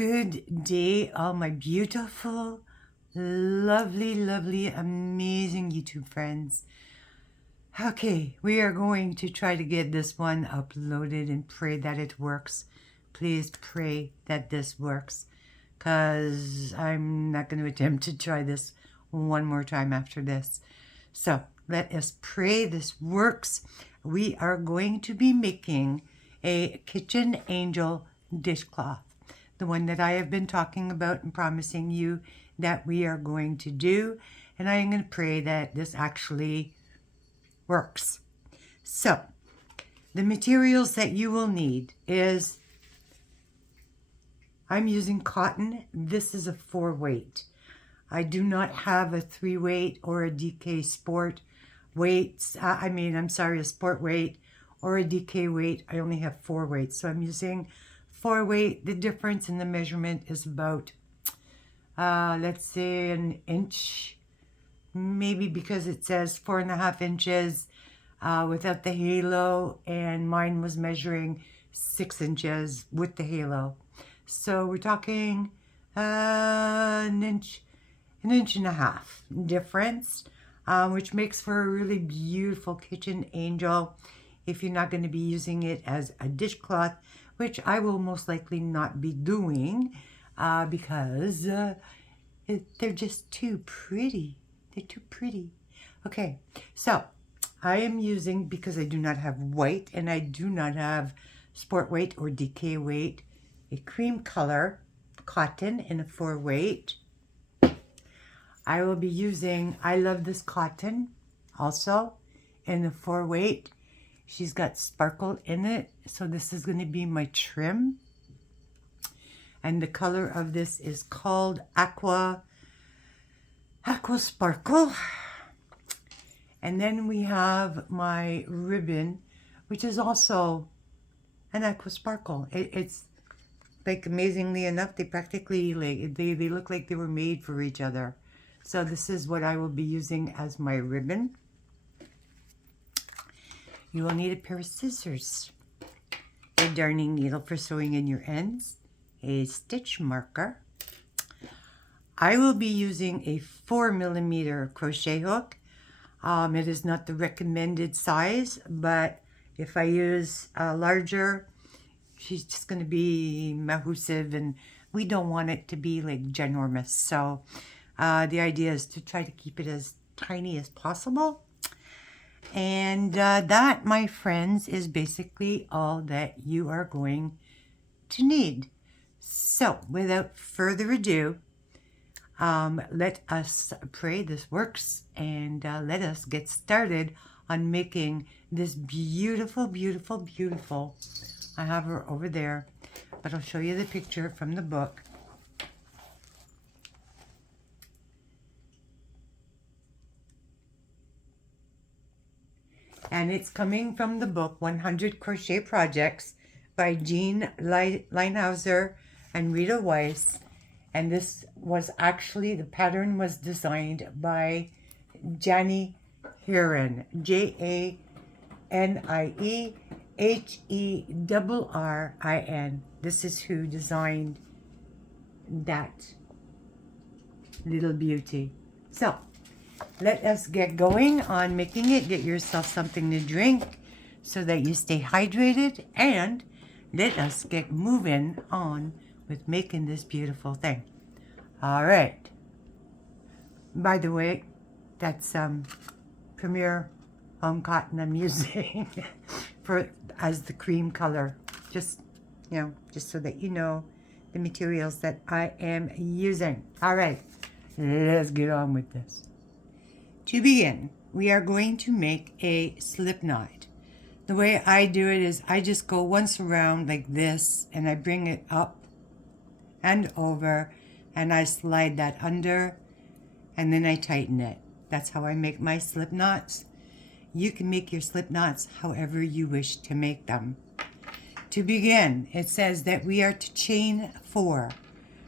Good day, all my beautiful, lovely, amazing YouTube friends. Okay, we are going to try to get this one uploaded and pray that it works. Please pray that this works, because I'm not going to attempt to try this one more time after this. So let us pray this works. We are going to be making a kitchen angel dishcloth, the one that I have been talking about and promising you that we are going to do. And I am going to pray that this actually works. So the materials that you will need is, I'm using cotton. This is a 4-weight. I do not have a 3-weight or a DK sport weights. A sport weight or a DK weight. I only have 4 weights. So I'm using 4-weight. The difference in the measurement is about, let's say an inch, maybe, because it says 4.5 inches without the halo, and mine was measuring 6 inches with the halo. So we're talking an inch and a half difference, which makes for a really beautiful kitchen angel if you're not going to be using it as a dishcloth, which I will most likely not be doing because they're just too pretty. They're too pretty. Okay, so I am using, because I do not have white and I do not have sport weight or DK weight, a cream color cotton in a 4-weight. I will be using, I love this cotton also in a 4-weight. She's got sparkle in it, so this is going to be my trim. And the color of this is called Aqua Sparkle. And then we have my ribbon, which is also an Aqua Sparkle. It's like, amazingly enough, they practically, like, they look like they were made for each other. So this is what I will be using as my ribbon. You will need a pair of scissors, a darning needle for sewing in your ends, a stitch marker. I will be using a 4mm crochet hook. It is not the recommended size, but if I use a larger, she's just going to be massive, and we don't want it to be like ginormous. So the idea is to try to keep it as tiny as possible. And that, my friends, is basically all that you are going to need. So without further ado, let us pray this works, and let us get started on making this beautiful, I have her over there, but I'll show you the picture from the book. And it's coming from the book 100 Crochet Projects by Jean Leinhauser and Rita Weiss. And this was actually, the pattern was designed by Janie Heron, JANIEHERRIN. This is who designed that little beauty. So let us get going on making it. Get yourself something to drink so that you stay hydrated, and let us get moving on with making this beautiful thing. All right. By the way, that's Premier Home Cotton I'm using as the cream color. Just so that you know the materials that I am using. All right, let's get on with this. To begin, we are going to make a slip knot. The way I do it is I just go once around like this, and I bring it up and over, and I slide that under, and then I tighten it. That's how I make my slip knots. You can make your slip knots however you wish to make them. To begin, it says that we are to chain 4.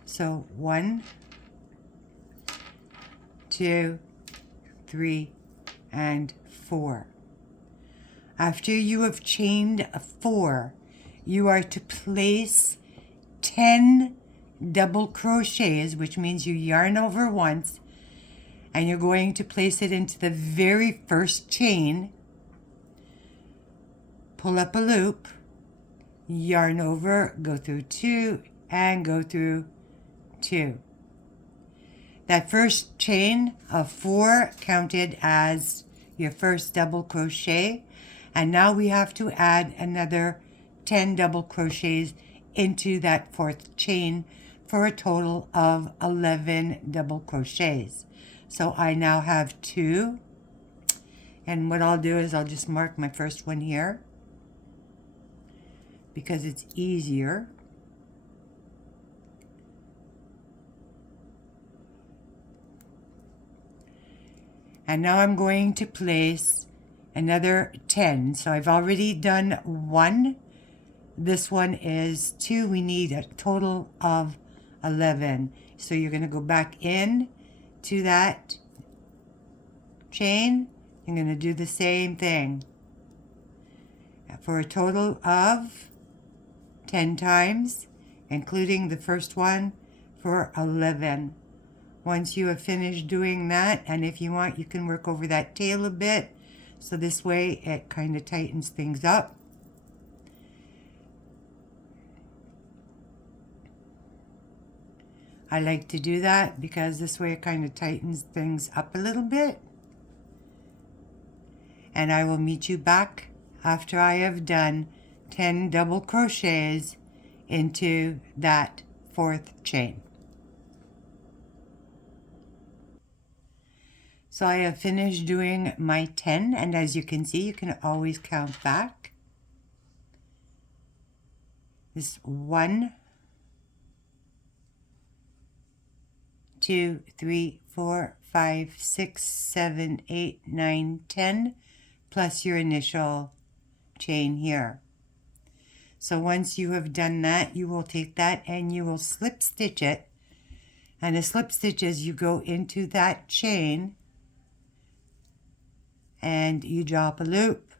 So 1, 2, 3, and 4. After you have chained 4, you are to place 10 double crochets, which means you yarn over once, and you're going to place it into the very first chain, pull up a loop, yarn over, go through 2, and go through 2. That first chain of 4 counted as your first double crochet, and now we have to add another 10 double crochets into that 4th chain for a total of 11 double crochets. So I now have 2, and what I'll do is I'll just mark my first one here because it's easier. And now I'm going to place another 10. So I've already done 1. This one is 2. We need a total of 11. So you're going to go back in to that chain. You're going to do the same thing for a total of 10 times, including the first one, for 11. Once you have finished doing that, and if you want, you can work over that tail a bit, so this way it kind of tightens things up. I like to do that because this way it kind of tightens things up a little bit. And I will meet you back after I have done 10 double crochets into that 4th chain. So I have finished doing my 10, and as you can see, you can always count back. This 1, 2, 3, 4, 5, 6, 7, 8, 9, 10, plus your initial chain here. So once you have done that, you will take that and you will slip stitch it. And a slip stitch is you go into that chain and you drop a loop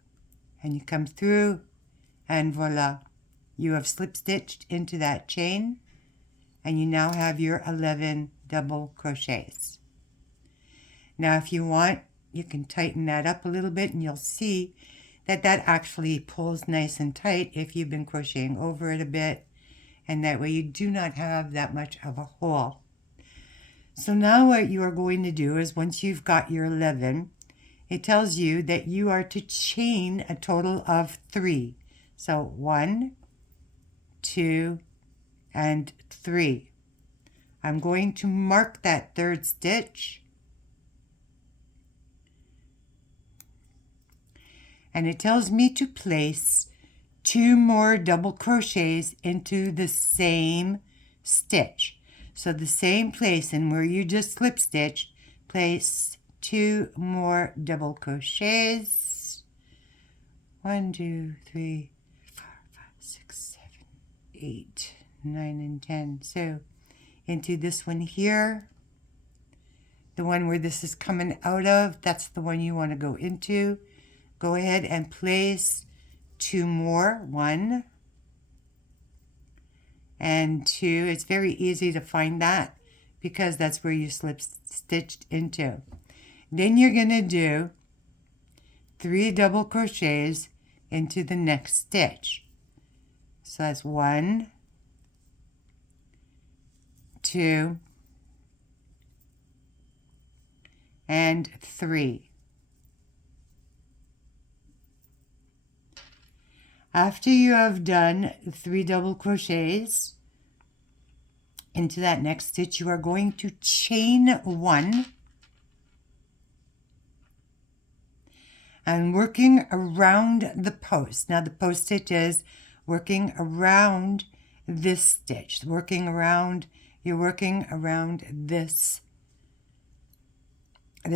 and you come through, and voila, you have slip stitched into that chain, and you now have your 11 double crochets. Now if you want, you can tighten that up a little bit, and you'll see that that actually pulls nice and tight if you've been crocheting over it a bit, and that way you do not have that much of a hole. So now what you are going to do is, once you've got your 11, it tells you that you are to chain a total of 3. So 1, 2, and 3. I'm going to mark that 3rd stitch, and it tells me to place 2 more double crochets into the same stitch. So the same place, and where you just slip stitched, place 2 more double crochets. 1, 2, 3, 4, 5, 6, 7, 8, 9, and 10. So into this one here, the one where this is coming out of, that's the one you want to go into. Go ahead and place 2 more, 1 and 2. It's very easy to find that because that's where you slip stitched into. Then you're going to do 3 double crochets into the next stitch. So that's 1, 2, and 3. After you have done 3 double crochets into that next stitch, you are going to chain 1 and working around the post. Now the post stitch is working around this stitch, you're working around this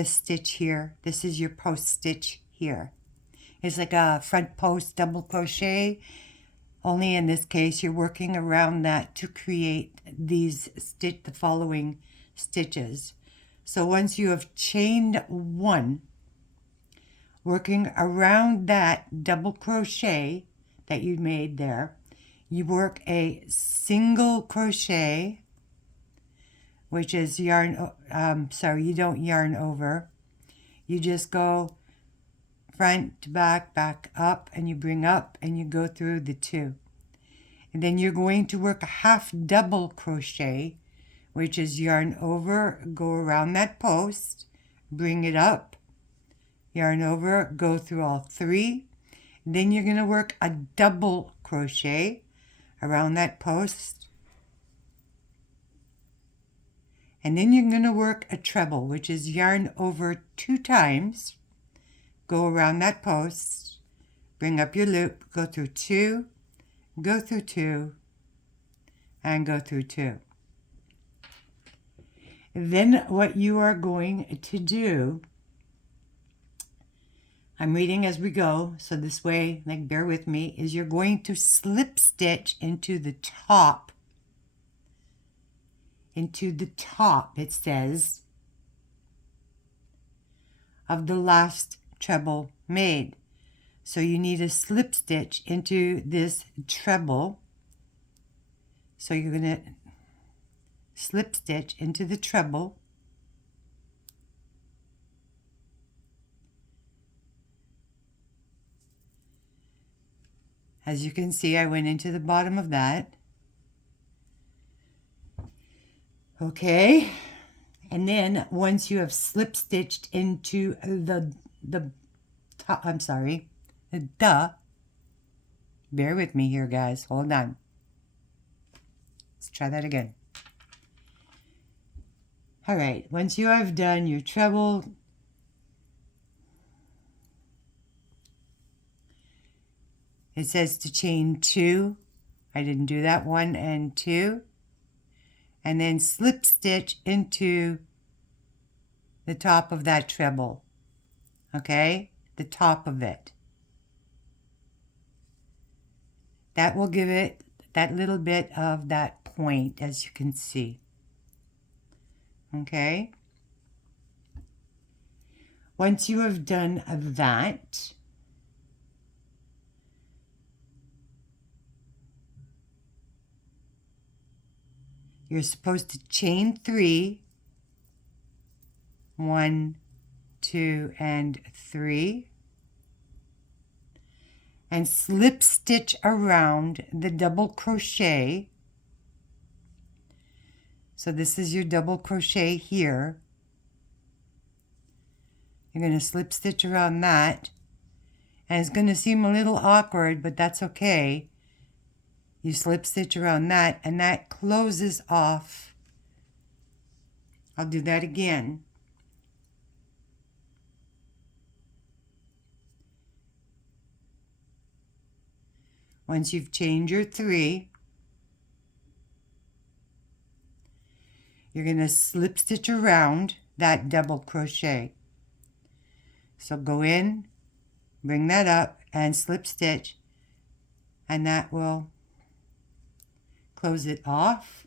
stitch here. This is your post stitch here. It's like a front post double crochet, only in this case you're working around that to create the following stitches. So once you have chained 1, working around that double crochet that you made there, you work a single crochet which is yarn, sorry, you don't yarn over. You just go front to back, back up, and you bring up and you go through the 2. And then you're going to work a half double crochet, which is yarn over, go around that post, bring it up, yarn over, go through all 3. Then you're going to work a double crochet around that post. And then you're going to work a treble, which is yarn over 2 times, go around that post, bring up your loop, go through 2, go through 2, and go through 2. Then what you are going to do, I'm reading as we go, so this way, like, bear with me, is you're going to slip stitch into the top. Into the top, it says, of the last treble made. So you need a slip stitch into this treble. So you're going to slip stitch into the treble. As you can see, I went into the bottom of that. Okay, and then once you have slip stitched into the top, bear with me here, guys, hold on. Let's try that again. All right, once you have done your treble, it says to chain 2. I didn't do that, 1 and 2. And then slip stitch into the top of that treble. Okay? The top of it. That will give it that little bit of that point, as you can see. Okay? Once you have done that, you're supposed to chain 3, 1, 2, and 3, and slip stitch around the double crochet. So this is your double crochet here. You're going to slip stitch around that, and it's going to seem a little awkward, but that's okay. You slip stitch around that, and that closes off. I'll do that again. Once you've chained your 3, you're going to slip stitch around that double crochet. So go in, bring that up, and slip stitch, and that will close it off.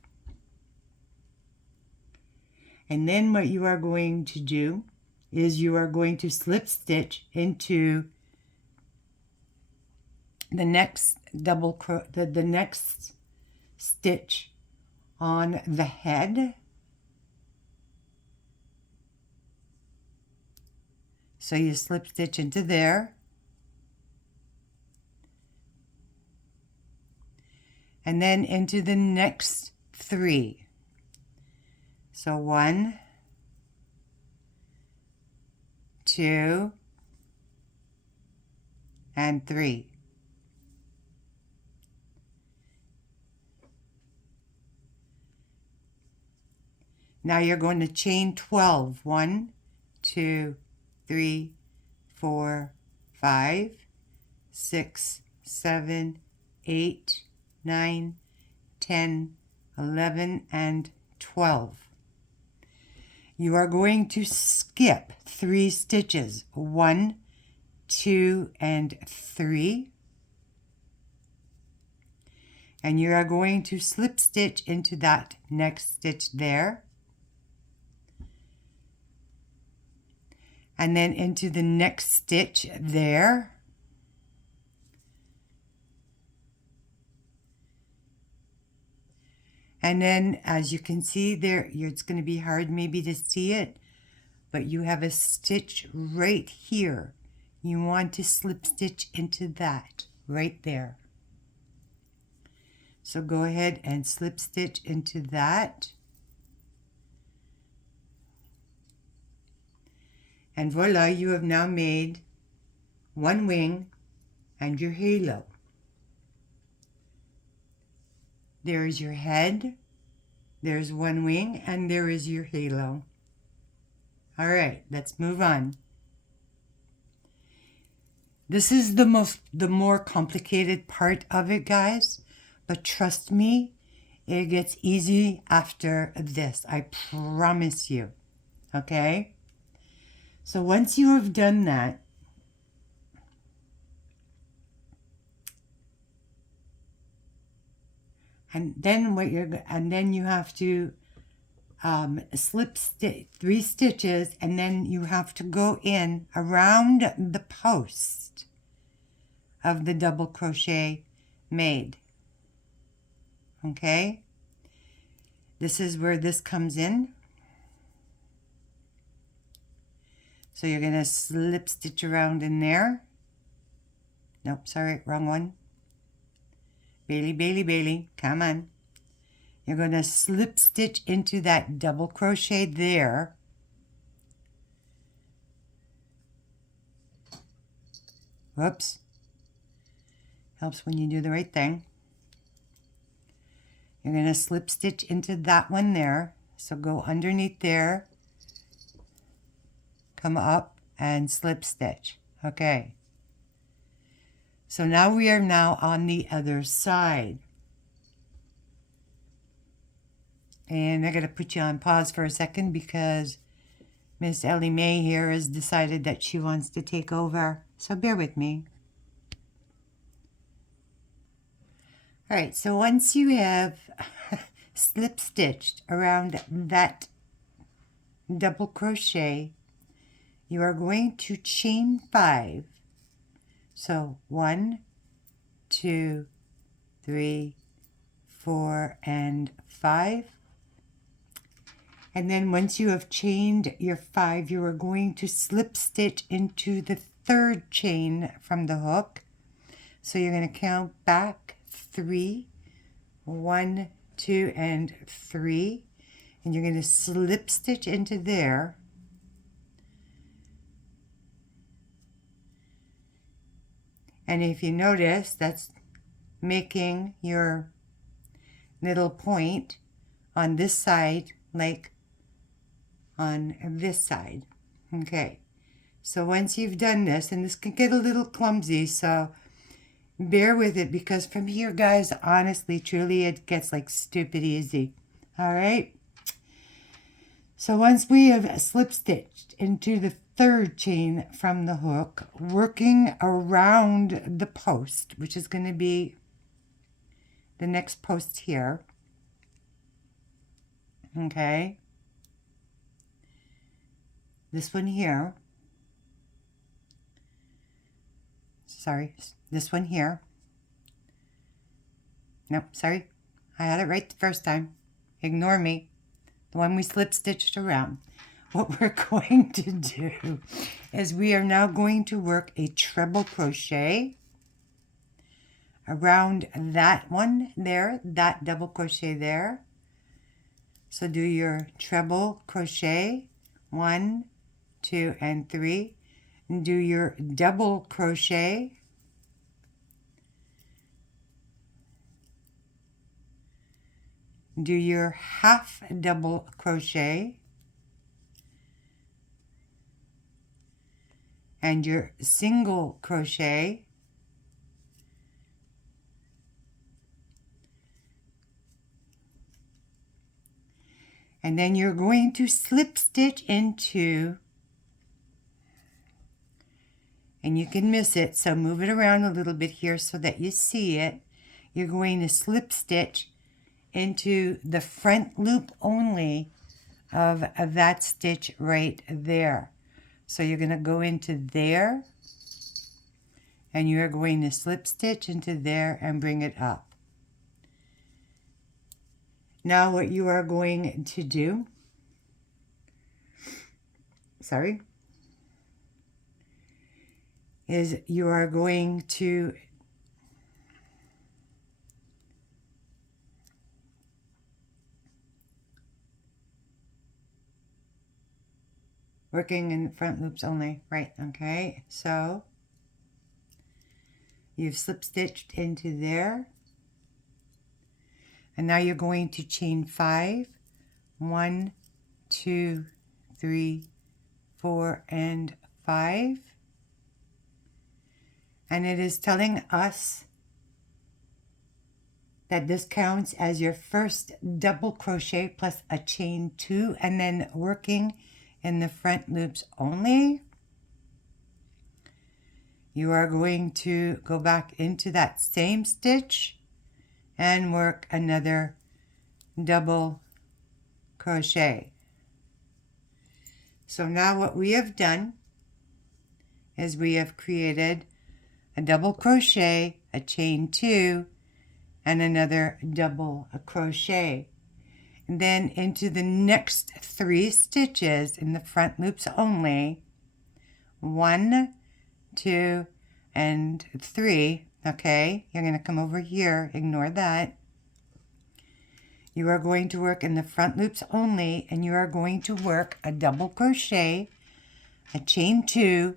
And then what you are going to do is you are going to slip stitch into the next the next stitch on the head. So you slip stitch into there, and then into the next 3. So 1, 2, and 3. Now you're going to chain 12. 1, 2, 3, 4, 5, 6, 7, 8, 9, 10, 11, and 12. You are going to skip 3 stitches. 1, 2, and 3. And you are going to slip stitch into that next stitch there. And then into the next stitch there. And then as you can see there, it's going to be hard maybe to see it, but you have a stitch right here. You want to slip stitch into that right there. So go ahead and slip stitch into that. And voila, you have now made one wing and your halo. There is your head, there's one wing, and there is your halo. All right, let's move on. This is the more complicated part of it, guys, but trust me, it gets easy after this. I promise you. Okay? So once you have done that, and then you have to slip 3 stitches, and then you have to go in around the post of the double crochet made. Okay, this is where this comes in. So you're going to slip stitch around in there. Nope, sorry, wrong one. Bailey, Bailey, Bailey, come on. You're going to slip stitch into that double crochet there. Whoops. Helps when you do the right thing. You're going to slip stitch into that one there. So go underneath there, come up and slip stitch. Okay. So now we are on the other side. And I got to put you on pause for a second because Miss Ellie Mae here has decided that she wants to take over. So bear with me. All right, so once you have slip stitched around that double crochet, you are going to chain 5. So 1, 2, 3, 4, and 5. And then once you have chained your 5, you are going to slip stitch into the 3rd chain from the hook. So you're going to count back 3, 1, 2, and 3. And you're going to slip stitch into there. And if you notice, that's making your little point on this side like on this side. Okay, so once you've done this, and this can get a little clumsy, so bear with it, because from here, guys, honestly, truly, it gets like stupid easy. All right, so once we have slip stitched into the 3rd chain from the hook, working around the post, which is going to be the next post here. Okay, this one here, sorry, this one here, nope, sorry, I had it right the first time, ignore me, the one we slip stitched around. What we're going to do is we are now going to work a treble crochet around that one there, that double crochet there. So do your treble crochet, 1, 2, and 3, and do your double crochet, do your half double crochet, and your single crochet, and then you're going to slip stitch into, and you can miss it, so move it around a little bit here so that you see it. You're going to slip stitch into the front loop only of that stitch right there. So you're going to go into there, and you're going to slip stitch into there and bring it up. Now what you are going to do, is you are going to working in front loops only, right? Okay, so you've slip stitched into there, and now you're going to chain 5, 1, 2, 3, 4, and 5, and it is telling us that this counts as your first double crochet plus a chain 2, and then working in the front loops only. You are going to go back into that same stitch and work another double crochet. So now what we have done is we have created a double crochet, a chain 2, and another double crochet. And then into the next 3 stitches in the front loops only, 1, 2, and 3. Okay, you're going to come over here, ignore that. You are going to work in the front loops only, and you are going to work a double crochet, a chain 2,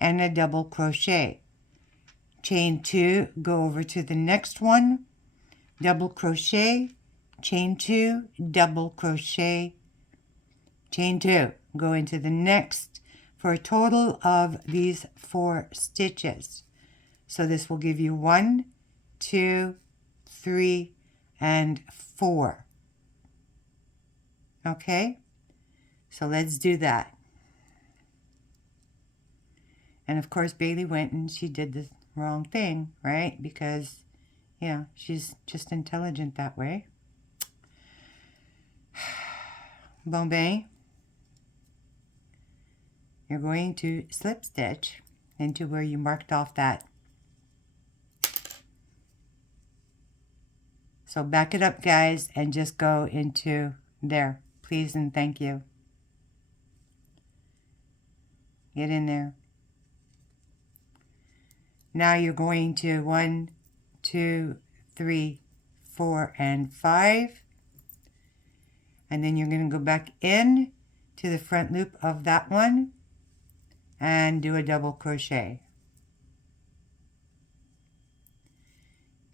and a double crochet. Chain 2, go over to the next one, double crochet, chain 2, double crochet, chain 2, go into the next for a total of these 4 stitches. So this will give you 1, 2, 3, and 4. Okay, so let's do that. And of course Bailey went and she did the wrong thing, right? Because yeah, she's just intelligent that way. Bombay, you're going to slip stitch into where you marked off that. So back it up, guys, and just go into there, please and thank you. Get in there. Now you're going to 1, 2, 3, 4, and 5. And then you're going to go back in to the front loop of that one and do a double crochet.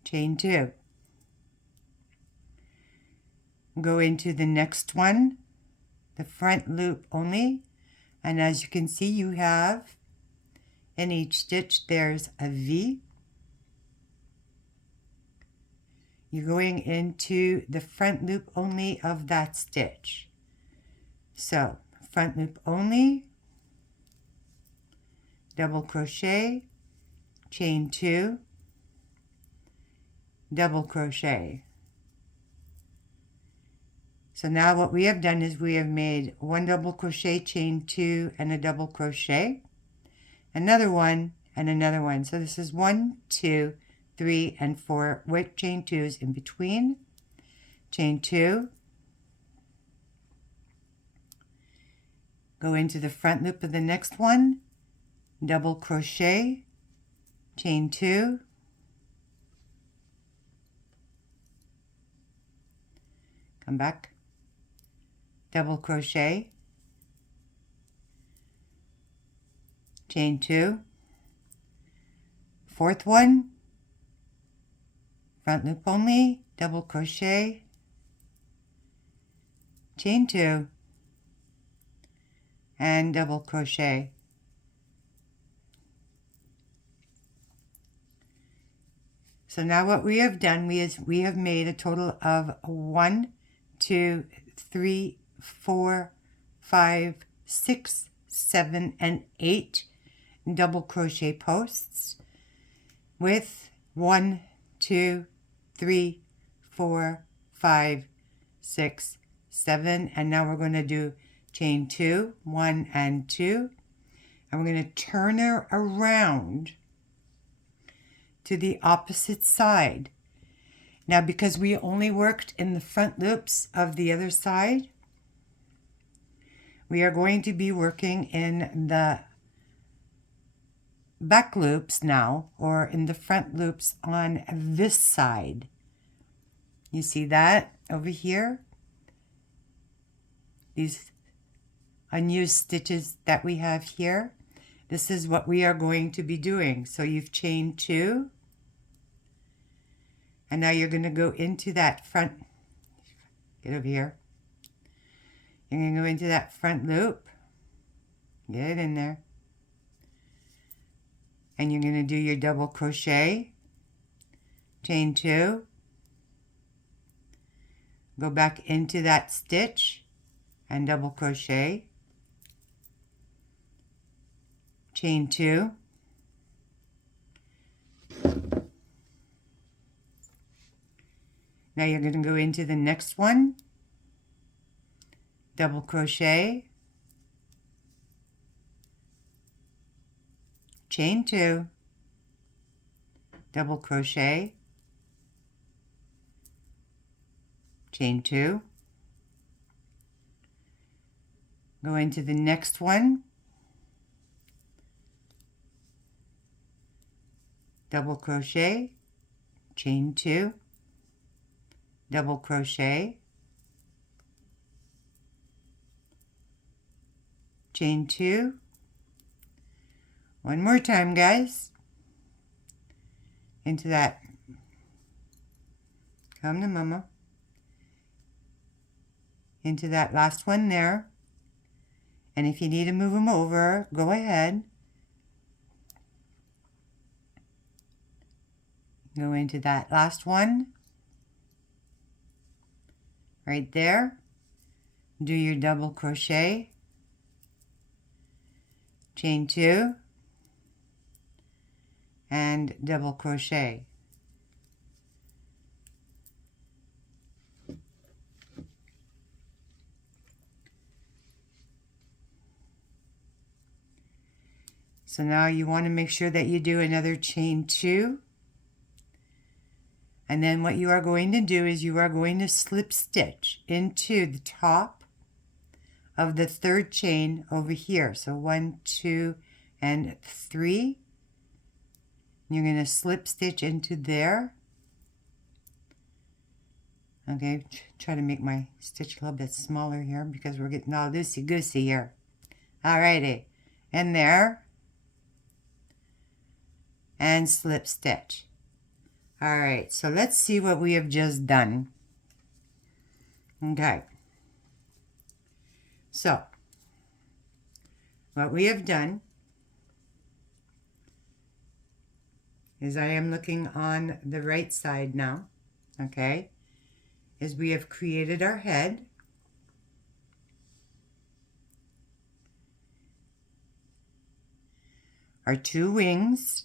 Chain 2. Go into the next one, the front loop only, and as you can see, you have in each stitch there's a V. You're going into the front loop only of that stitch. So front loop only, double crochet, chain 2, double crochet. So now what we have done is we have made 1 double crochet, chain 2, and a double crochet, another one, and another one. So this is 1, 2, 3, and 4 with chain 2s in between. Chain 2, go into the front loop of the next one, double crochet, chain 2, come back, double crochet, chain 2, fourth one, front loop only, double crochet, chain 2, and double crochet. So now what we have done is we have made a total of 1, 2, 3, 4, 5, 6, 7, and 8 double crochet posts with 1, 2, 3, 4, 5, 6, 7, and now we're going to do chain 2, 1 and 2, and we're going to turn her around to the opposite side, Now, because we only worked in the front loops of the other side, we are going to be working in the back loops now, or in the front loops on this side. You see that over here? These unused stitches that we have here. This is what we are going to be doing. So you've chained 2, and now you're going to go into that front, get over here. You're going to go into that front loop, get it in there, and you're going to do your double crochet, chain 2, go back into that stitch and double crochet, chain 2, now you're going to go into the next one, double crochet, chain 2, double crochet, chain 2, go into the next one, double crochet, chain 2, double crochet, chain 2, one more time, guys, into that, come to mama, into that last one there, and if you need to move them over, go ahead, go into that last one, right there, do your double crochet, chain 2, and double crochet. So now you want to make sure that you do another chain 2, and then what you are going to do is you are going to slip stitch into the top of the third chain over here. So 1, 2, and 3. You're going to slip stitch into there. Okay, try to make my stitch a little bit smaller here because we're getting all loosey-goosey here. Alrighty, in there, and slip stitch. Alright, so let's see what we have just done. Okay, so what we have done is I am looking on the right side now, okay, is we have created our head, our 2 wings,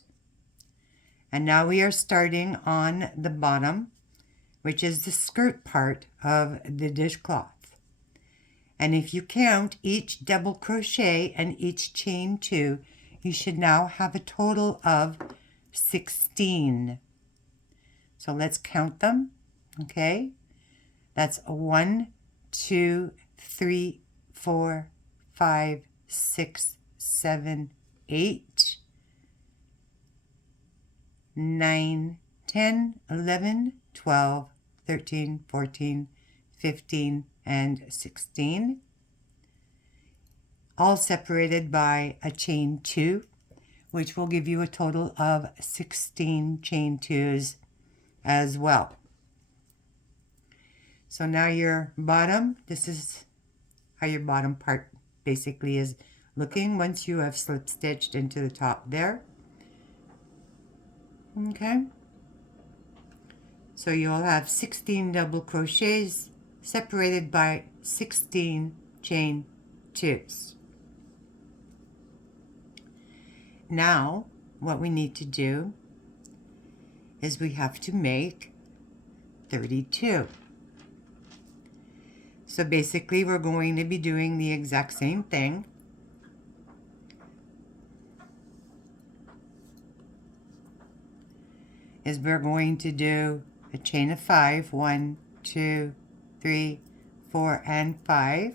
and now we are starting on the bottom, which is the skirt part of the dishcloth. And if you count each double crochet and each chain 2, you should now have a total of 16. So let's count them, okay? That's 1, 2, 3, 4, 5, 6, 7, 8, 9, 10, 11, 12, 13, 14, 15, and 16. All separated by a chain 2, which will give you a total of 16 chain 2s as well. So now your bottom, this is how your bottom part basically is looking once you have slip stitched into the top there. Okay, so you'll have 16 double crochets separated by 16 chain 2s. Now what we need to do is we have to make 32. So basically we're going to be doing the exact same thing. Is we're going to do a chain of 5, 1, 2, 3, 4, and 5,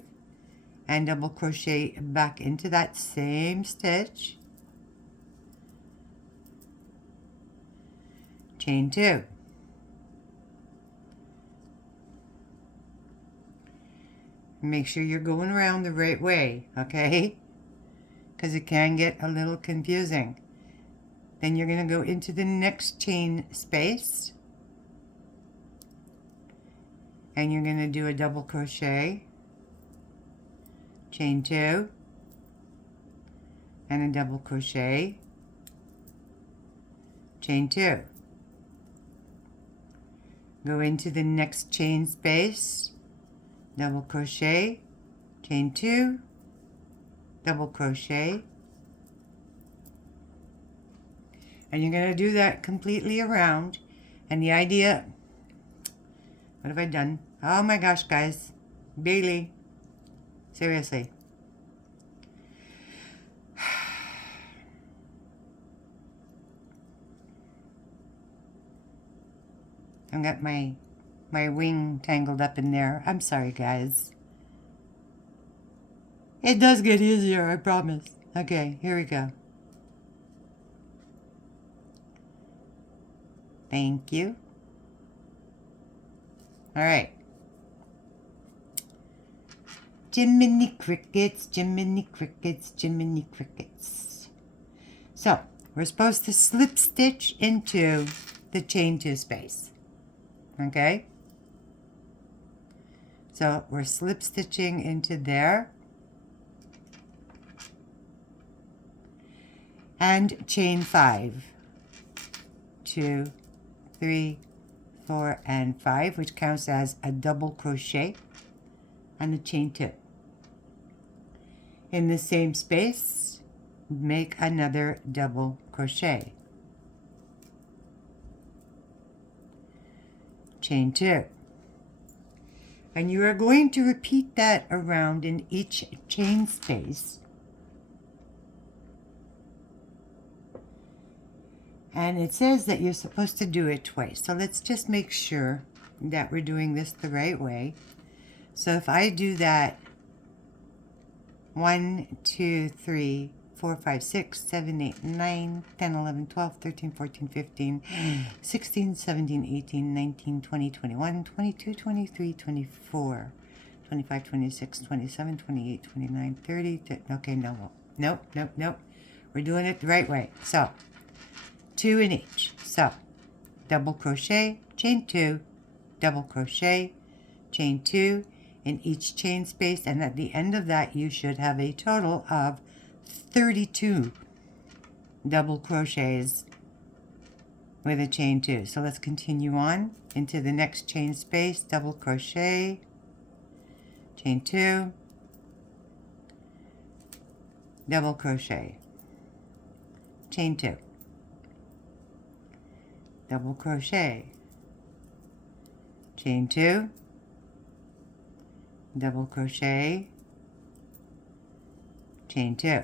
and double crochet back into that same stitch, chain 2. Make sure you're going around the right way, okay? Because it can get a little confusing. Then you're going to go into the next chain space, and you're going to do a double crochet, chain 2, and a double crochet, chain 2. Go into the next chain space, double crochet, chain 2, double crochet, and you're going to do that completely around. And the idea, what have I done? Oh my gosh, guys, Bailey, seriously. I've got my wing tangled up in there. I'm sorry, guys. It does get easier, I promise. Okay, here we go. Thank you. All right. Jiminy crickets, Jiminy crickets, Jiminy crickets. So, we're supposed to slip stitch into the chain 2 space. Okay? So, we're slip stitching into there. And chain 5. 2, 3, 4, and 5, which counts as a double crochet and a chain 2. In the same space, make another double crochet, chain 2. And you are going to repeat that around in each chain space. And it says that you're supposed to do it twice. So let's just make sure that we're doing this the right way. So if I do that 1, 2, 3, 4, 5, 6, 7, 8, 9, 10, 11, 12, 13, 14, 15, 16, 17, 18, 19, 20, 21, 22, 23, 24, 25, 26, 27, 28, 29, 30. Okay, no. Nope. We're doing it the right way. So 2 in each. So double crochet, chain 2, double crochet, chain 2 in each chain space, and at the end of that you should have a total of 32 double crochets with a chain 2. So let's continue on into the next chain space, double crochet, chain 2, double crochet, chain 2, double crochet, chain 2, double crochet, chain 2.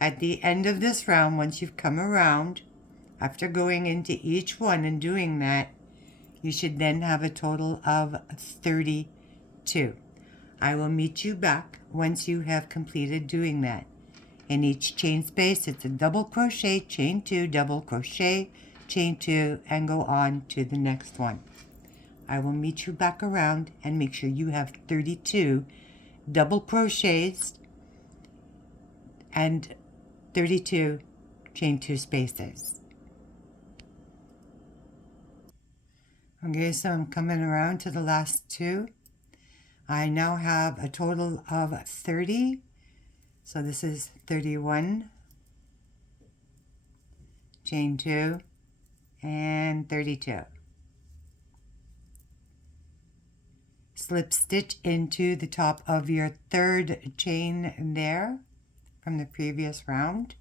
At the end of this round, once you've come around, after going into each one and doing that, you should then have a total of 32. I will meet you back once you have completed doing that. In each chain space, it's a double crochet, chain 2, double crochet, chain 2, and go on to the next one. I will meet you back around and make sure you have 32 double crochets and 32 chain 2 spaces. Okay, so I'm coming around to the last 2. I now have a total of 30. So this is 31, chain 2, and 32. Slip stitch into the top of your third chain there from the previous round.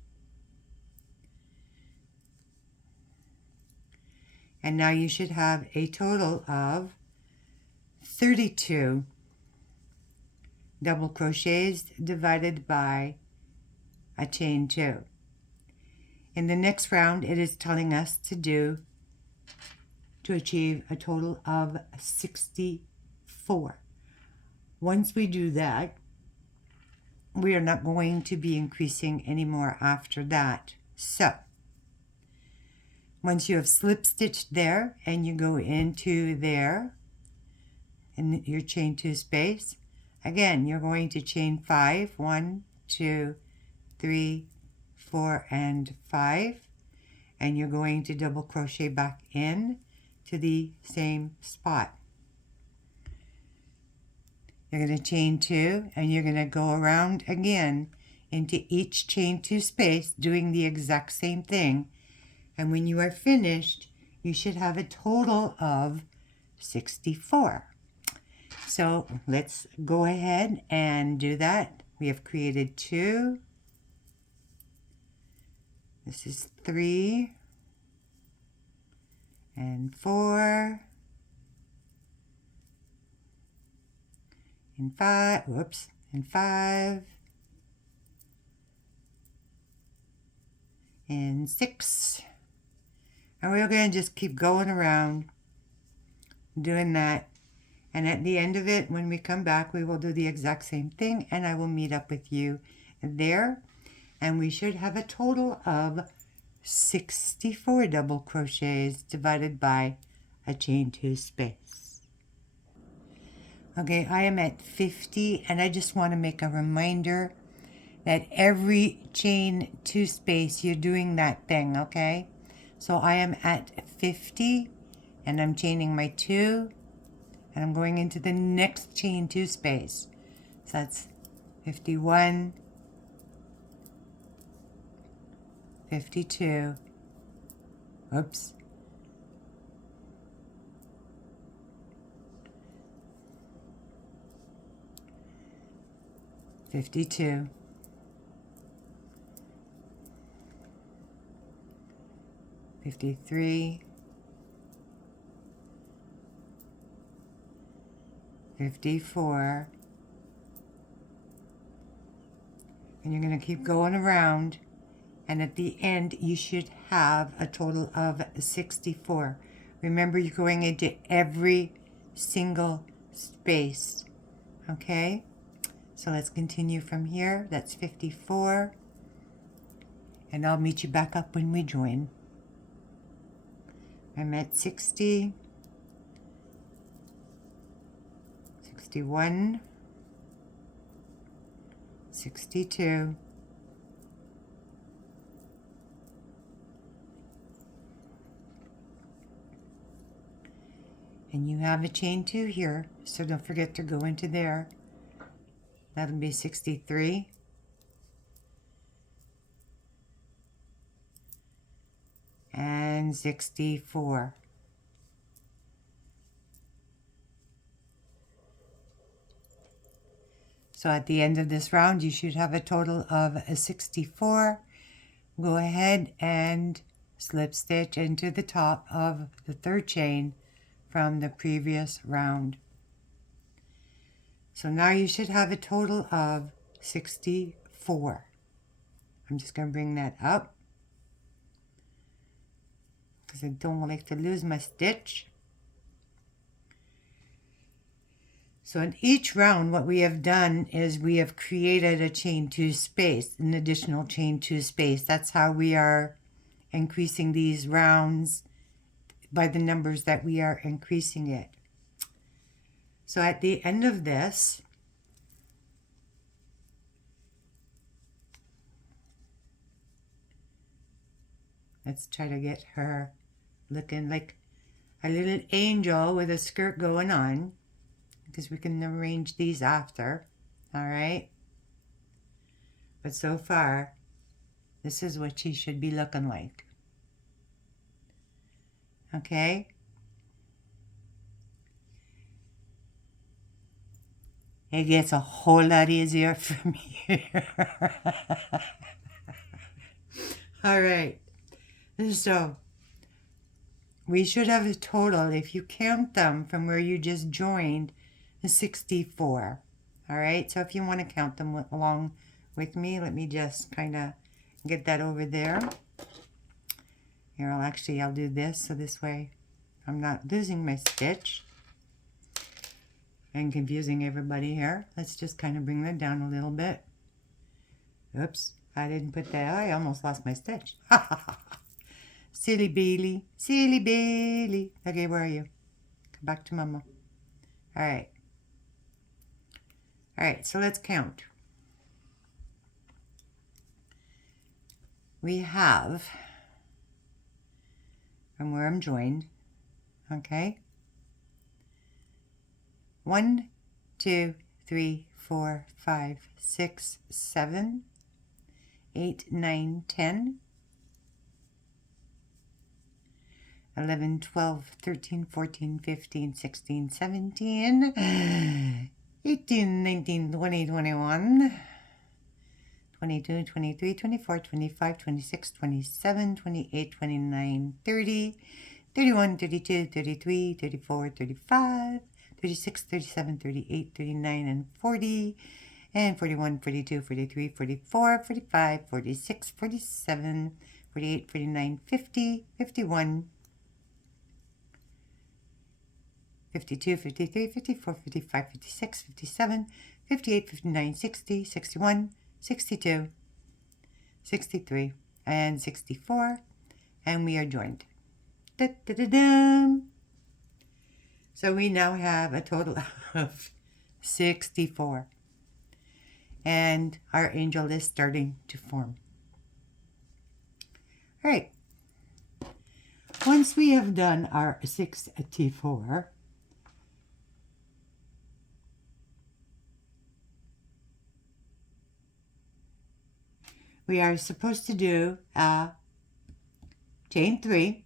And now you should have a total of 32 double crochets divided by a chain 2. In the next round, it is telling us to do to achieve a total of 64. Once we do that, we are not going to be increasing anymore after that. So once you have slip stitched there and you go into there in your chain 2 space, again you're going to chain 5, 1, 2, 3, 4, and 5, and you're going to double crochet back in to the same spot. You're going to chain 2 and you're going to go around again into each chain 2 space doing the exact same thing, and when you are finished you should have a total of 64. So let's go ahead and do that. We have created 2, this is 3 and 4 and 5, whoops, and 5 and 6, and we're going to just keep going around doing that, and at the end of it, when we come back, we will do the exact same thing, and I will meet up with you there, and we should have a total of 64 double crochets divided by a chain 2 space. Okay, I am at 50, and I just want to make a reminder that every chain 2 space you're doing that thing, okay? So I am at 50 and I'm chaining my 2 and I'm going into the next chain 2 space. So that's 51, 52, oops, 52, 53, 54, and you're going to keep going around, and at the end you should have a total of 64. Remember, you're going into every single space, okay? So let's continue from here. That's 54, and I'll meet you back up when we join. I'm at 60, 61, 62, 63, and you have a chain 2 here, so don't forget to go into there. That'll be 63, and 64. So at the end of this round, you should have a total of 64. Go ahead and slip stitch into the top of the 3rd chain from the previous round. So now you should have a total of 64. I'm just going to bring that up because I don't like to lose my stitch. So in each round, what we have done is we have created a chain 2 space, an additional chain 2 space. That's how we are increasing these rounds, by the numbers that we are increasing it. So at the end of this, let's try to get her looking like a little angel with a skirt going on, because we can arrange these after, all right? But so far, this is what she should be looking like. Okay? It gets a whole lot easier from here. All right. So we should have a total, if you count them from where you just joined, 64. All right. So if you want to count them along with me, let me just kind of get that over there. Here, I'll do this so this way I'm not losing my stitch and confusing everybody here. Let's just kind of bring that down a little bit. Oops, I didn't put that. I almost lost my stitch. Silly Bailey, silly Bailey. Okay, where are you? Come back to Mama. All right. All right, so let's count. We have, from where I'm joined, okay, 1, 2, 3, 4, 5, 6, 7, 8, 9, 10, 11, 12, 13, 14, 15, 16, 17, 18, 19, 20, 21, 22, 23, 24, 25, 26, 27, 28, 29, 30, 31, 32, 33, 34, 35, 36, 37, 38, 39, and 40, and 41, 42, 43, 44, 45, 46, 47, 48, 49, 50, 51, 52, 53, 54, 55, 56, 57, 58, 59, 60, 61, 62, 63, and 64, and we are joined. Da, da, da, da. So we now have a total of 64, and our angel is starting to form. All right, once we have done our 64, we are supposed to do a chain 3,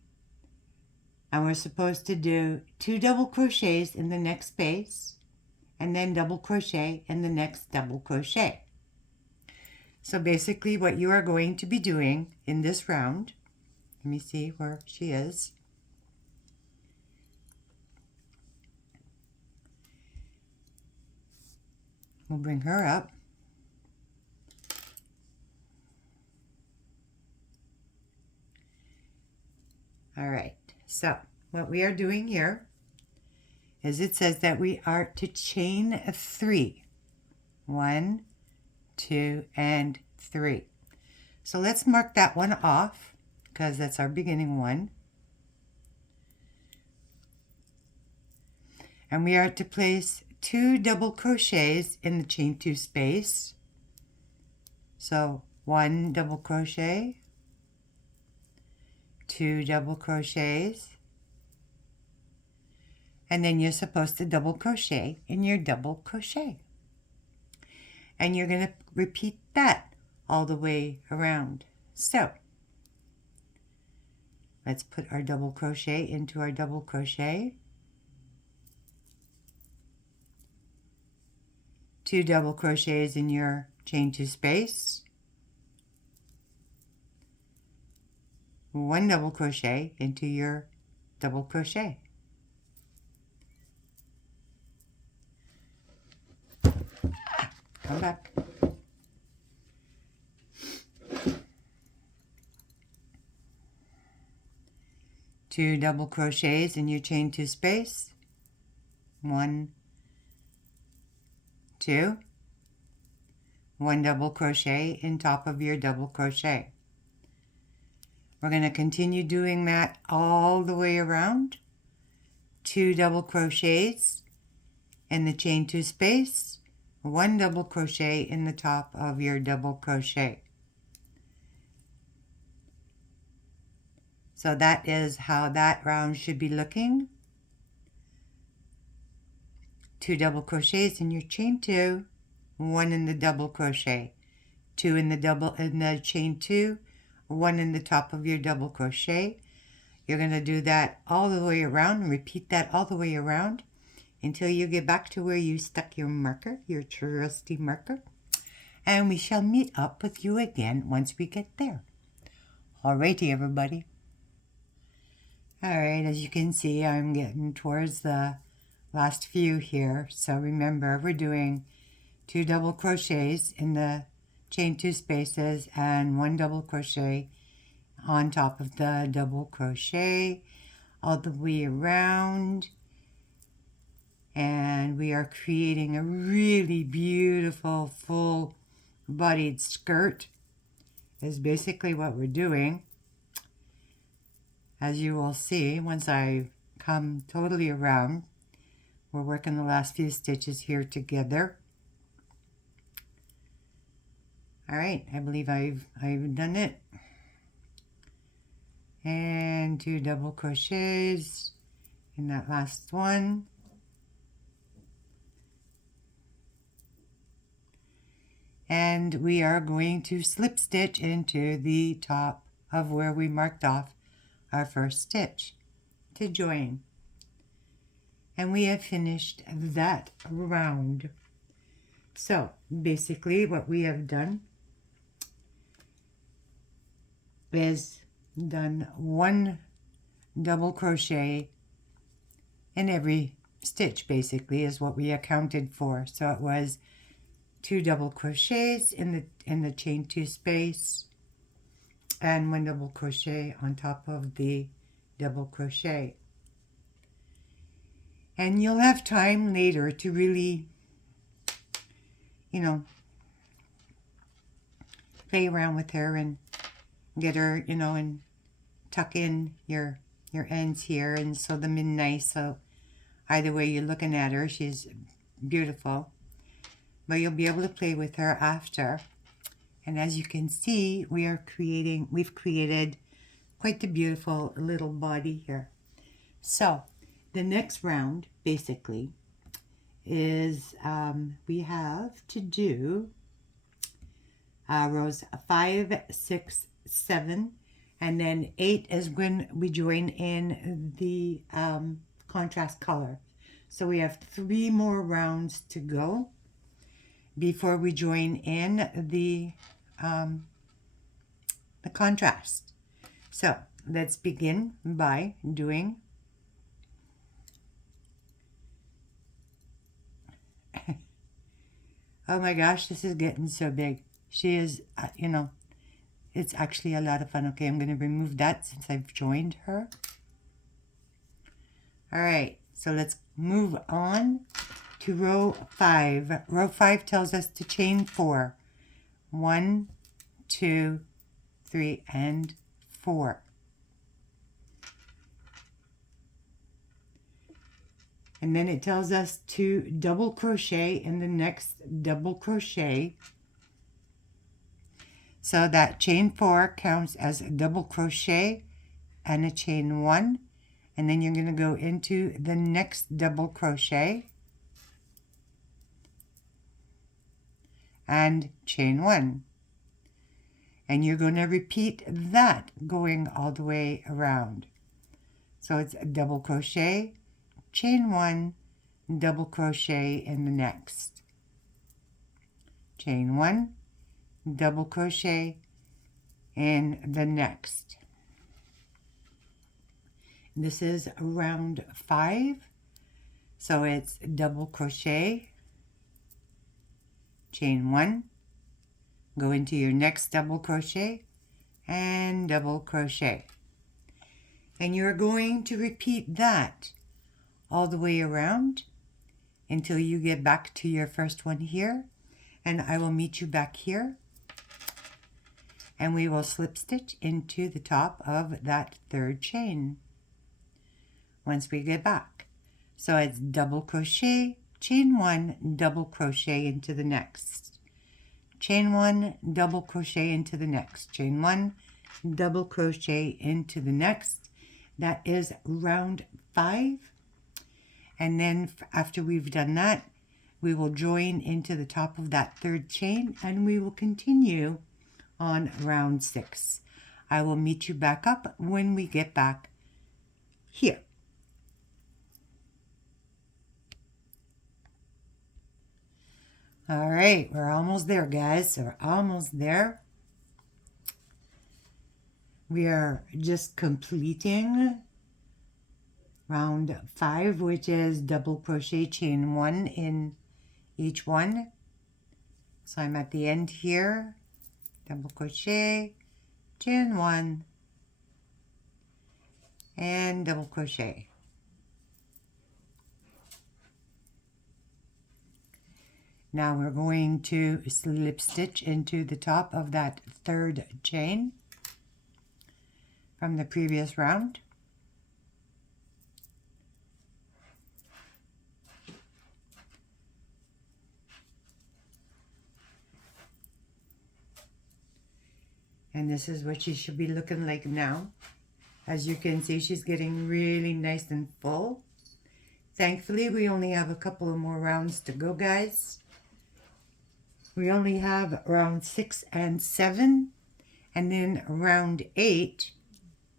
and we're supposed to do 2 double crochets in the next space, and then double crochet in the next double crochet. So basically what you are going to be doing in this round, let me see where she is. We'll bring her up. All right, so what we are doing here is it says that we are to chain 3. 1, 2, and 3. So let's mark that one off because that's our beginning one. And we are to place 2 double crochets in the chain 2 space. So 1 double crochet, 2 double crochets, and then you're supposed to double crochet in your double crochet. And you're going to repeat that all the way around. So let's put our double crochet into our double crochet, 2 double crochets in your chain 2 space, 1 double crochet into your double crochet. Come back. Two double crochets in your chain 2 space. 1, 2. 1 double crochet in top of your double crochet. We're going to continue doing that all the way around. 2 double crochets in the chain 2 space. 1 double crochet in the top of your double crochet. So that is how that round should be looking. 2 double crochets in your chain 2, 1 in the double crochet, 2 in the chain 2, 1 in the top of your double crochet. You're going to do that all the way around and repeat that all the way around until you get back to where you stuck your marker, your trusty marker. And we shall meet up with you again once we get there. Alrighty, everybody. Alright, as you can see, I'm getting towards the last few here. So remember, we're doing 2 double crochets in the chain 2 spaces and 1 double crochet on top of the double crochet. all the way around. And we are creating a really beautiful full-bodied skirt is basically what we're doing. As you will see, once I come totally around, we're working the last few stitches here together. All right, I believe I've done it. And 2 double crochets in that last one. And we are going to slip stitch into the top of where we marked off our first stitch to join. And we have finished that round. So basically what we have done is done 1 double crochet in every stitch, basically is what we accounted for. So it was 2 double crochets in the chain 2 space and 1 double crochet on top of the double crochet. And you'll have time later to really, you know, play around with her and get her, you know, and tuck in your ends here and sew them in nice. So either way you're looking at her, she's beautiful. But you'll be able to play with her after. And as you can see, we've created quite the beautiful little body here. So the next round basically is we have to do rows 5, 6, 7, and then 8 is when we join in the contrast color. So we have 3 more rounds to go before we join in the contrast. So let's begin by doing oh my gosh, this is getting so big. She is, you know, it's actually a lot of fun. Okay, I'm going to remove that since I've joined her. All right, so let's move on to row 5. Row 5 tells us to chain 4. 1, 2, 3, and 4. And then it tells us to double crochet in the next double crochet. So that chain 4 counts as a double crochet and a chain 1. And then you're going to go into the next double crochet and chain 1. And you're going to repeat that going all the way around. So it's a double crochet, chain 1, double crochet in the next. Chain 1, double crochet in the next. This is round 5. So it's double crochet, chain 1, go into your next double crochet and double crochet. And you're going to repeat that all the way around until you get back to your first one here. And I will meet you back here. And we will slip stitch into the top of that 3rd chain once we get back. So it's double crochet, chain 1, double crochet into the next. Chain 1, double crochet into the next. Chain 1, double crochet into the next. That is round 5. And then after we've done that, we will join into the top of that 3rd chain and we will continue on round 6. I will meet you back up when we get back here. All right, we're almost there, guys. We're almost there. We are just completing round 5, which is double crochet, chain 1 in each one. So I'm at the end here, double crochet, chain 1, and double crochet. Now we're going to slip stitch into the top of that third chain from the previous round. And this is what she should be looking like now. As you can see, she's getting really nice and full. Thankfully, we only have a couple of more rounds to go, guys. We only have round 6 and 7, and then round 8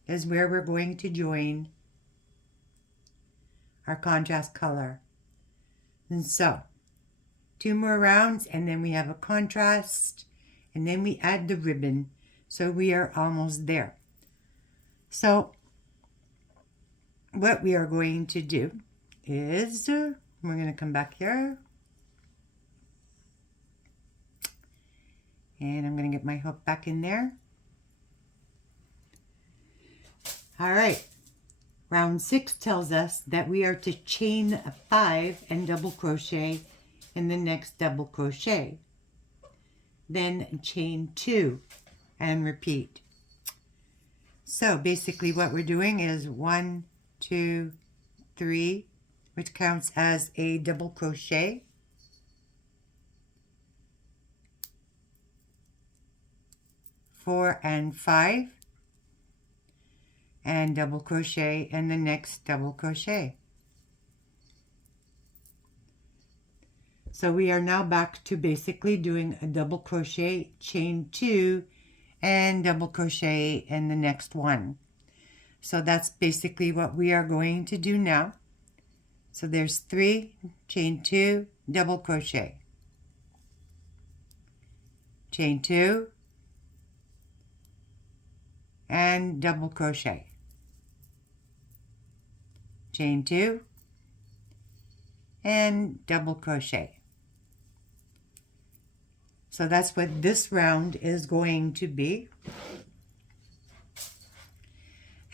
is where we're going to join our contrast color. And so, 2 more rounds, and then we have a contrast, and then we add the ribbon. So we are almost there. So what we are going to do is we're going to come back here. And I'm going to get my hook back in there. All right. Round 6 tells us that we are to chain 5 and double crochet in the next double crochet. Then chain 2 and repeat. So basically what we're doing is 1, 2, 3, which counts as a double crochet. 4 and 5, and double crochet in the next double crochet. So we are now back to basically doing a double crochet, chain 2, and double crochet in the next one. So that's basically what we are going to do now. So there's 3, chain 2, double crochet, chain 2, and double crochet, chain 2, and double crochet. So that's what this round is going to be.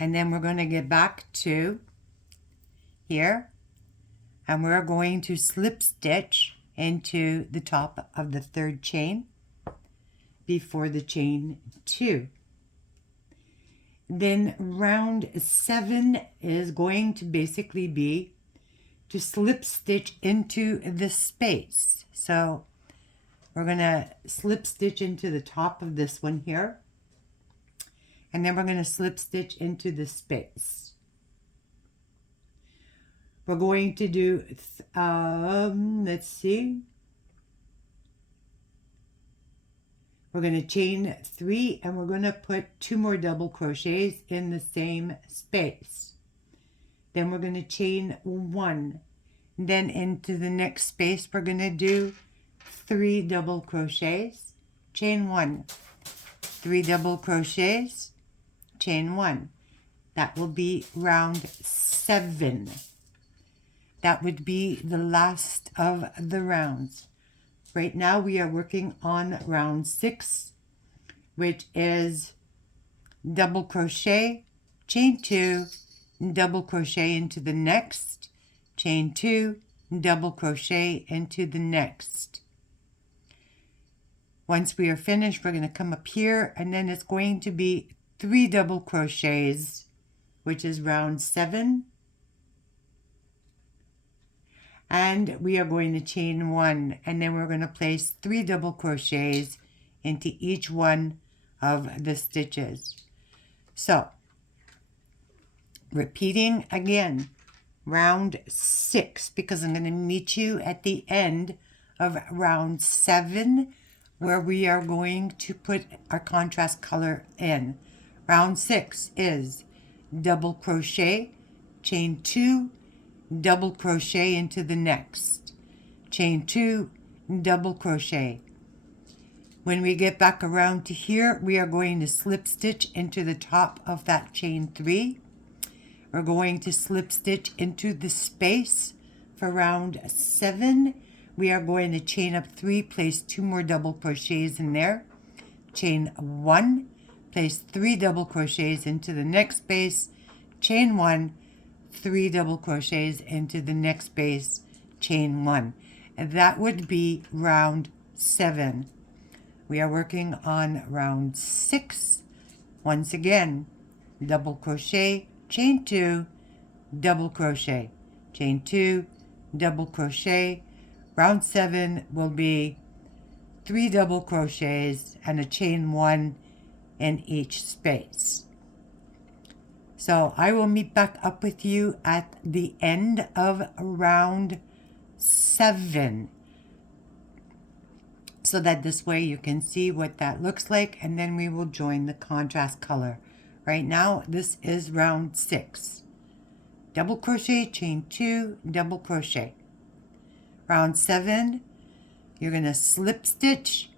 And then we're going to get back to here, and we're going to slip stitch into the top of the third chain before the chain 2. Then round 7 is going to basically be to slip stitch into the space. So we're going to slip stitch into the top of this one here, and then we're going to slip stitch into the space. We're going to do, let's see, we're going to chain 3, and we're going to put 2 more double crochets in the same space. Then we're going to chain 1. Then into the next space, we're going to do 3 double crochets, chain 1, 3 double crochets, chain 1. That will be round 7. That would be the last of the rounds. Right now we are working on round 6, which is double crochet, chain 2, double crochet into the next, chain 2, double crochet into the next. Once we are finished, we're going to come up here, and then it's going to be 3 double crochets, which is round 7. And we are going to chain 1, and then we're going to place 3 double crochets into each one of the stitches. So, repeating again, round 6, because I'm going to meet you at the end of round 7, where we are going to put our contrast color in. Round 6 is double crochet, chain 2, double crochet into the next, chain 2, double crochet. When we get back around to here, we are going to slip stitch into the top of that chain 3. We're going to slip stitch into the space for round 7. We are going to chain up 3, place 2 more double crochets in there, chain 1, place 3 double crochets into the next space, chain 1, 3 double crochets into the next space, chain 1. And that would be round 7. We are working on round 6. Once again, double crochet, chain 2, double crochet, chain 2, double crochet. Round 7 will be 3 double crochets and a chain 1 in each space. So I will meet back up with you at the end of round 7, so that this way you can see what that looks like, and then we will join the contrast color. Right now this is round 6. Double crochet, chain 2, double crochet. Round 7, you're going to slip stitch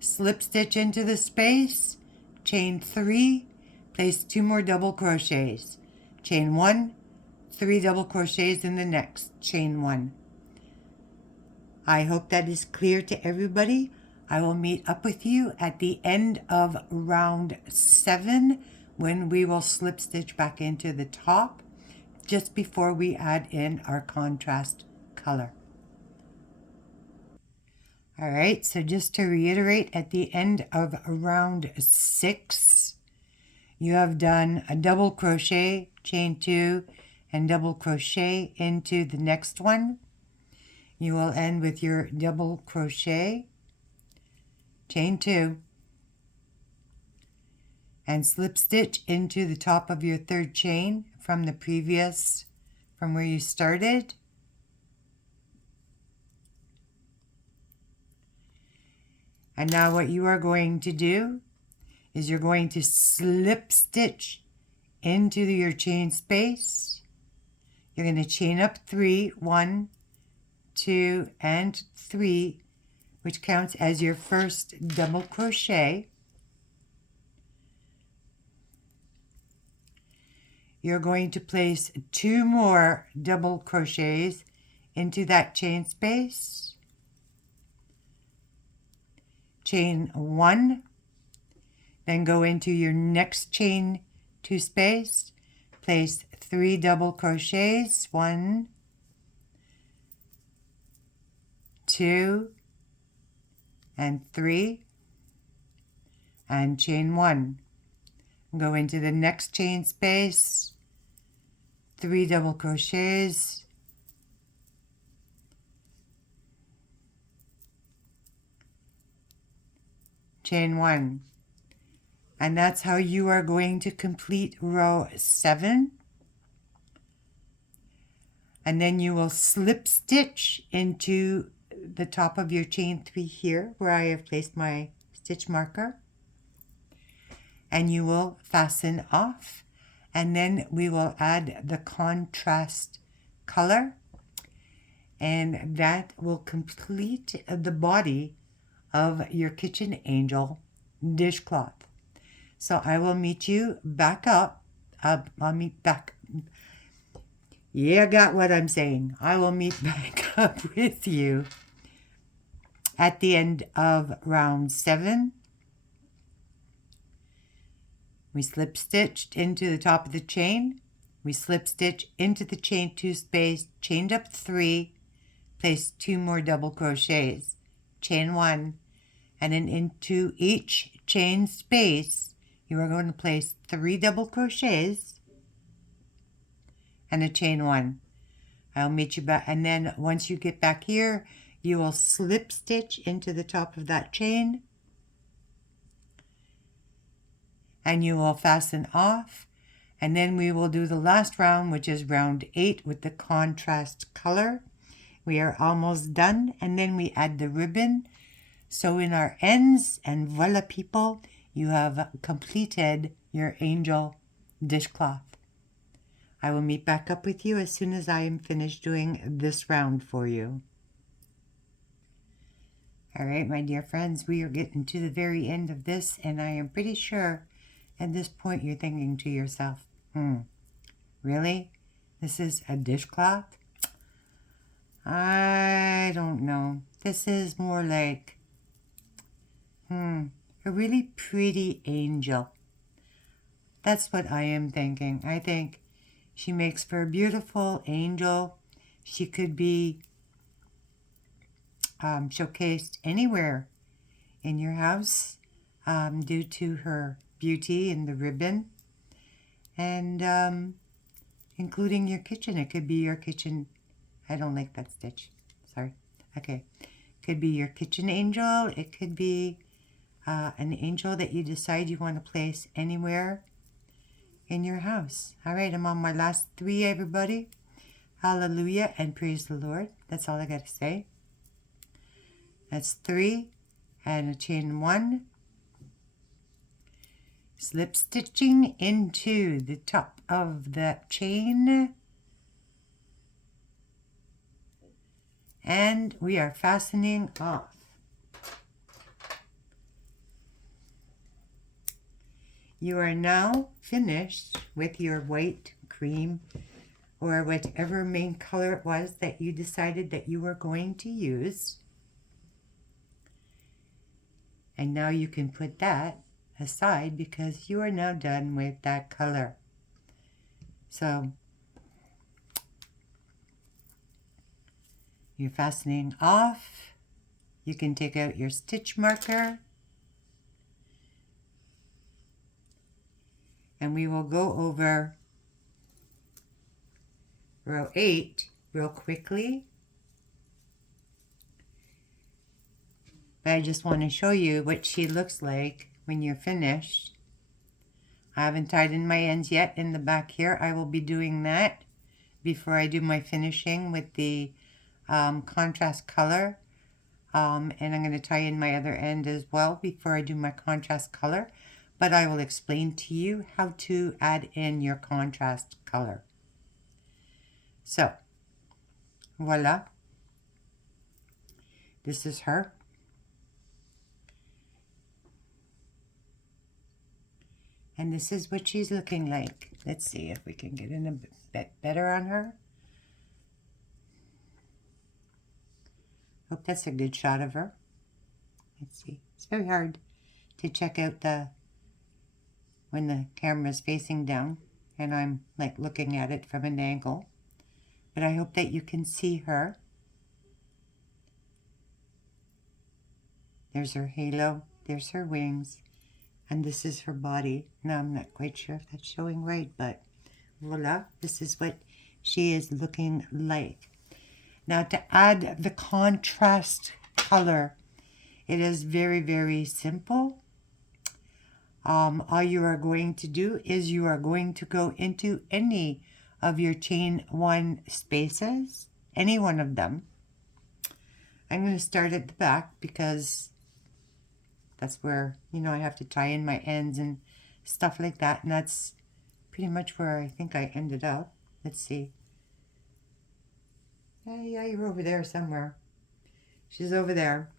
into the space, chain 3, place 2 more double crochets, chain 1, 3 double crochets in the next, chain 1. I hope that is clear to everybody. I will meet up with you at the end of round 7 when we will slip stitch back into the top just before we add in our contrast color. All right, so just to reiterate, at the end of round 6, you have done a double crochet, chain 2, and double crochet into the next one. You will end with your double crochet, chain 2, and slip stitch into the top of your third chain from where you started. And now what you are going to do is you're going to slip stitch into your chain space. You're going to chain up 3, 1, 2, and 3, which counts as your first double crochet. You're going to place 2 more double crochets into that chain space. Chain 1, then go into your next chain 2 space, place 3 double crochets, 1, 2, and 3, and chain 1. Go into the next chain space, 3 double crochets, chain 1. And that's how you are going to complete row 7. And then you will slip stitch into the top of your chain 3 here where I have placed my stitch marker, and you will fasten off, and then we will add the contrast color, and that will complete the body of your Kitchen Angel dishcloth. So I will meet you back up. I'll meet back. Yeah, got what I'm saying. I will meet back up with you at the end of round 7. We slip stitched into the top of the chain. We slip stitch into the chain 2 space, chained up 3, place 2 more double crochets, chain 1, and then into each chain space you are going to place 3 double crochets and a chain 1. I'll meet you back, and then once you get back here, you will slip stitch into the top of that chain, and you will fasten off, and then we will do the last round, which is round 8 with the contrast color. We are almost done, and then we add the ribbon, sew in our ends, and voila people, you have completed your Angel dishcloth. I will meet back up with you as soon as I am finished doing this round for you. All right, my dear friends, we are getting to the very end of this, and I am pretty sure at this point you're thinking to yourself, really? This is a dishcloth? I don't know. This is more like, a really pretty angel. That's what I am thinking. I think She makes for a beautiful angel. She could be showcased anywhere in your house due to her beauty and the ribbon, and including your kitchen. It could be your kitchen. I don't like that stitch. Sorry. Okay. Could be your kitchen angel. It could be an angel that you decide you want to place anywhere in your house. All right, I'm on my last 3, everybody. Hallelujah and praise the Lord. That's all I got to say. That's 3 and a chain 1. Slip stitching into the top of that chain. And we are fastening off. You are now finished with your white, cream, or whatever main color it was that you decided that you were going to use. And now you can put that aside because you are now done with that color. So you're fastening off. You can take out your stitch marker. And we will go over row 8 real quickly. But I just want to show you what she looks like when you're finished. I haven't tied in my ends yet in the back here. I will be doing that before I do my finishing with the contrast color. And I'm going to tie in my other end as well before I do my contrast color. But I will explain to you how to add in your contrast color. So, voila. This is her. And this is what she's looking like. Let's see if we can get in a bit better on her. Hope that's a good shot of her. Let's see. It's very hard to check out when the camera is facing down and I'm like looking at it from an angle. But I hope that you can see her. There's her halo. There's her wings. And this is her body. Now I'm not quite sure if that's showing right, but voila. This is what she is looking like. Now to add the contrast color, it is very, very simple. All you are going to do is you are going to go into any of your chain 1 spaces, any one of them. I'm going to start at the back because that's where, I have to tie in my ends and stuff like that. And that's pretty much where I think I ended up. Let's see. Yeah, you're over there somewhere. She's over there.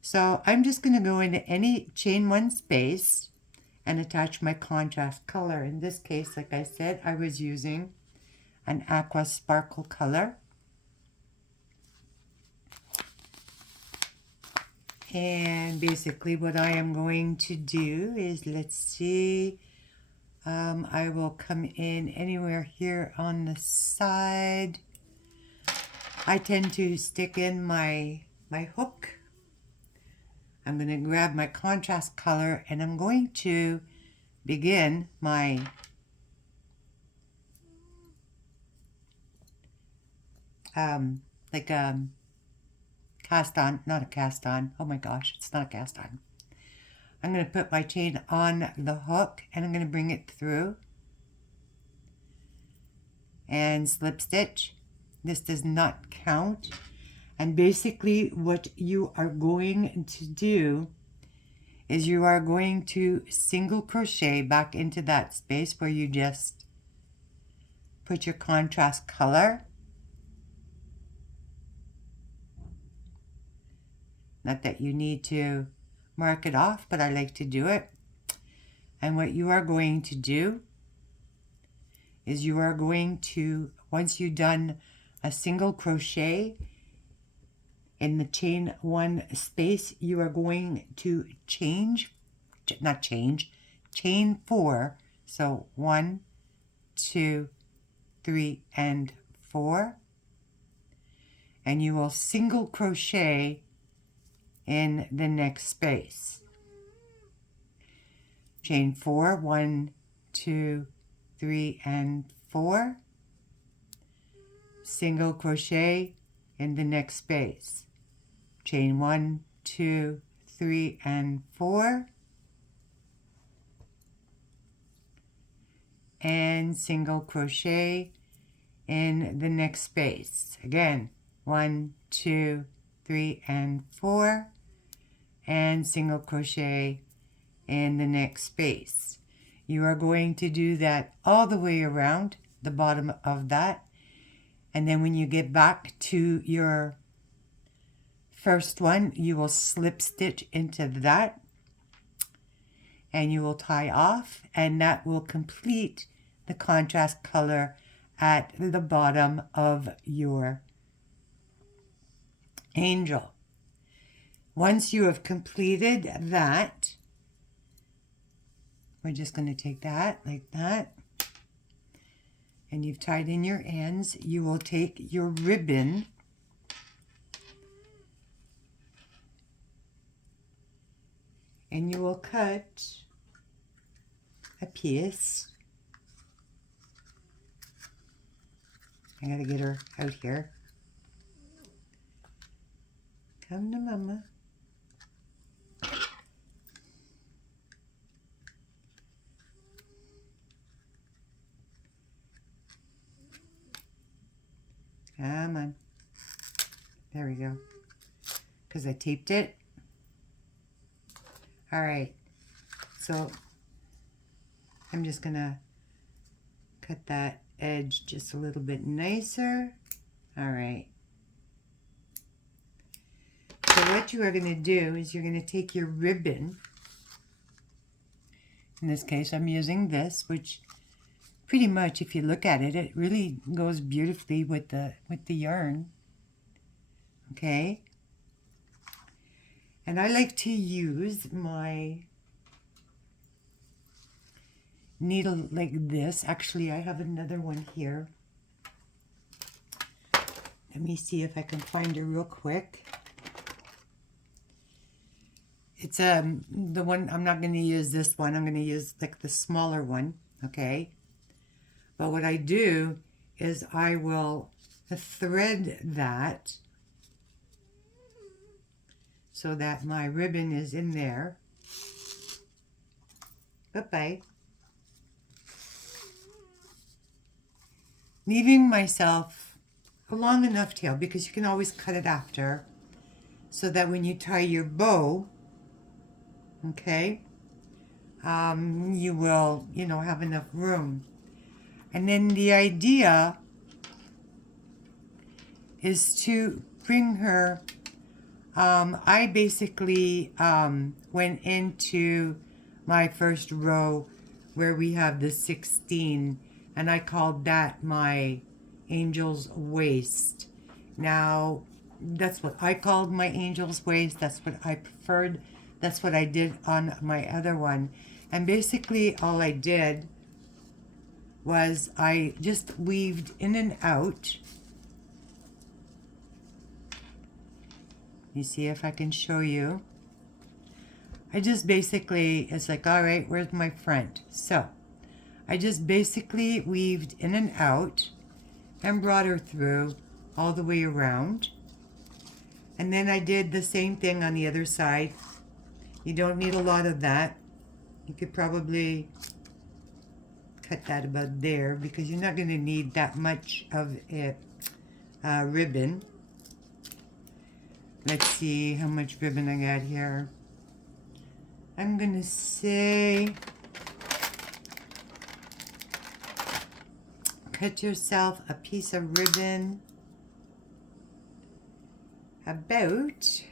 So I'm just going to go into any chain 1 space and attach my contrast color. In this case, like I said, I was using an aqua sparkle color. And basically what I am going to do is, let's see, I will come in anywhere here on the side. I tend to stick in my hook. I'm going to grab my contrast color and I'm going to begin my cast on, not a cast on. Oh my gosh, it's not a cast on. I'm going to put my chain on the hook and I'm going to bring it through and slip stitch. This does not count. And basically what you are going to do is you are going to single crochet back into that space where you just put your contrast color. Not that you need to mark it off, but I like to do it. And what you are going to do is you are going to, once you've done a single crochet in the chain 1 space, you are going to chain 4. So 1, 2, 3, and 4. And you will single crochet in the next space. Chain 4, 1, 2, 3, and 4. Single crochet in the next space. Chain 1, 2, 3, and 4. And single crochet in the next space. Again, 1, 2, 3, and 4. And single crochet in the next space. You are going to do that all the way around the bottom of that. And then when you get back to your first one, you will slip stitch into that. And you will tie off, and that will complete the contrast color at the bottom of your angel. Once you have completed that, we're just going to take that like that, and you've tied in your ends. You will take your ribbon and you will cut a piece. I gotta get her out here. Come to mama. Come on. There we go. Because I taped it. All right. So I'm just gonna cut that edge just a little bit nicer. All right. So what you are going to do is you're going to take your ribbon. In this case, I'm using this, which pretty much, if you look at it, it really goes beautifully with the yarn. Okay. And I like to use my needle like this. Actually, I have another one here. Let me see if I can find it real quick. It's the one, I'm not going to use this one. I'm going to use like the smaller one, okay? But what I do is I will thread that so that my ribbon is in there. Bye-bye. Leaving myself a long enough tail, because you can always cut it after, so that when you tie your bow, okay, you will, have enough room. And then the idea is to bring her, I basically went into my first row where we have the 16, and I called that my angel's waist. Now, that's what I called my angel's waist. That's what I preferred. That's what I did on my other one. And basically all I did was I just weaved in and out. You see if I can show you. I just basically, it's like, all right, where's my front? So I just basically weaved in and out and brought her through all the way around. And then I did the same thing on the other side. You don't need a lot of that. You could probably cut that about there, because you're not going to need that much of it ribbon. Let's see how much ribbon I got here. I'm going to say cut yourself a piece of ribbon about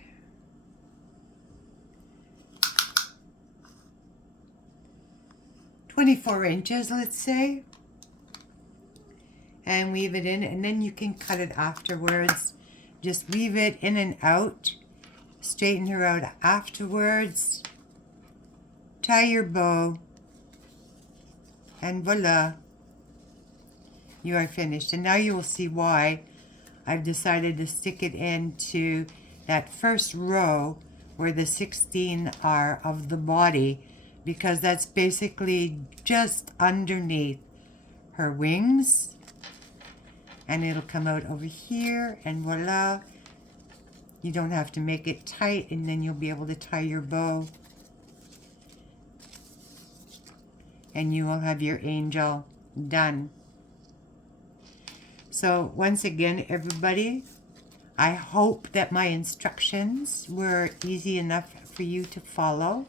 24 inches, let's say, and weave it in, and then you can cut it afterwards. Just weave it in and out, straighten her out afterwards, tie your bow, and voila, you are finished. And now you will see why I've decided to stick it into that first row where the 16 are of the body, because that's basically just underneath her wings. And it'll come out over here, and voila. You don't have to make it tight, and then you'll be able to tie your bow. And you will have your angel done. So once again, everybody, I hope that my instructions were easy enough for you to follow.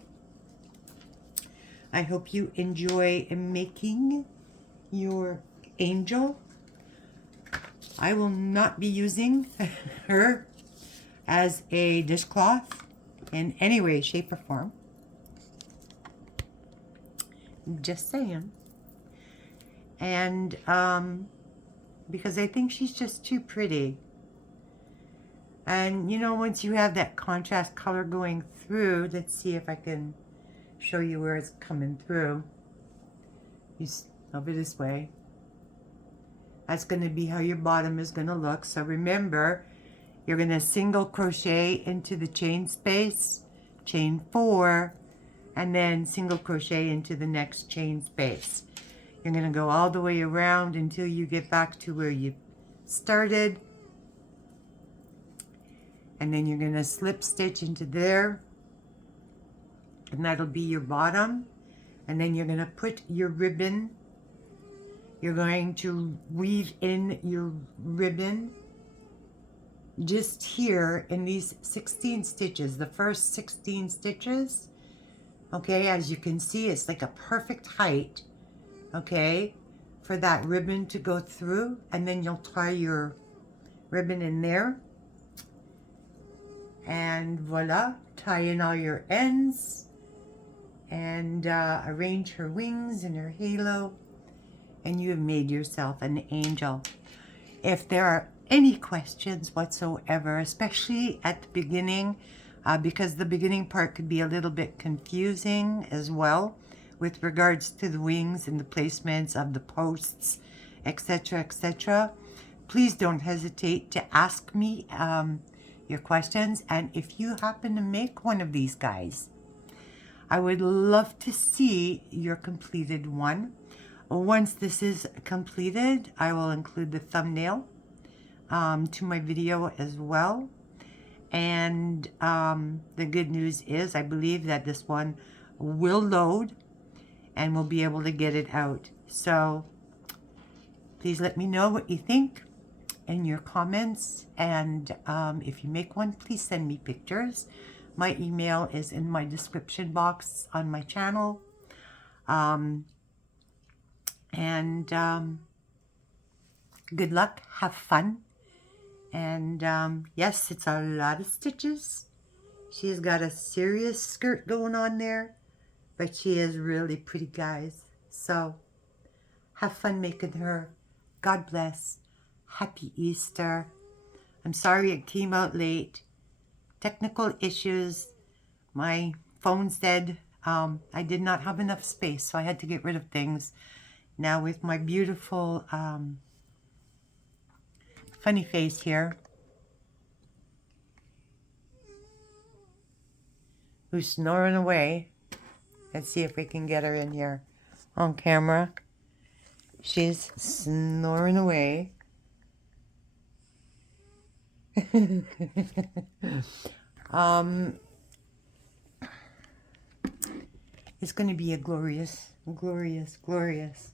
I hope you enjoy making your angel. I will not be using her as a dishcloth in any way, shape, or form. Just saying. And because I think she's just too pretty. And you know, once you have that contrast color going through, let's see if I can show you where it's coming through. You over this way. That's going to be how your bottom is going to look. So remember, you're going to single crochet into the chain space, chain 4, and then single crochet into the next chain space. You're going to go all the way around until you get back to where you started. And then you're going to slip stitch into there. And that'll be your bottom. And then you're going to put your ribbon. You're going to weave in your ribbon just here in these 16 stitches, the first 16 stitches. Okay, as you can see, it's like a perfect height, okay, for that ribbon to go through. And then you'll tie your ribbon in there. And voila, tie in all your ends. And arrange her wings and her halo. And you have made yourself an angel. If there are any questions whatsoever, especially at the beginning, because the beginning part could be a little bit confusing as well with regards to the wings and the placements of the posts, etc., etc. Please don't hesitate to ask me your questions. And if you happen to make one of these guys, I would love to see your completed one. Once this is completed, I will include the thumbnail to my video as well. And the good news is I believe that this one will load and we'll be able to get it out. So please let me know what you think in your comments. And if you make one, please send me pictures. My email is in my description box on my channel. Good luck, have fun. And yes, it's a lot of stitches. She's got a serious skirt going on there, but she is really pretty, guys. So have fun making her. God bless. Happy Easter. I'm sorry it came out late. Technical issues. My phone said I did not have enough space, so I had to get rid of things. Now with my beautiful funny face here, who's snoring away. Let's see if we can get her in here on camera. She's snoring away. It's going to be a glorious, glorious, glorious,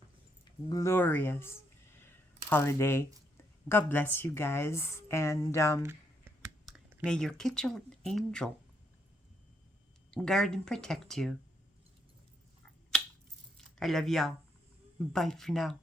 glorious holiday. God bless you guys, and may your kitchen angel guard and protect you. I love y'all. Bye for now.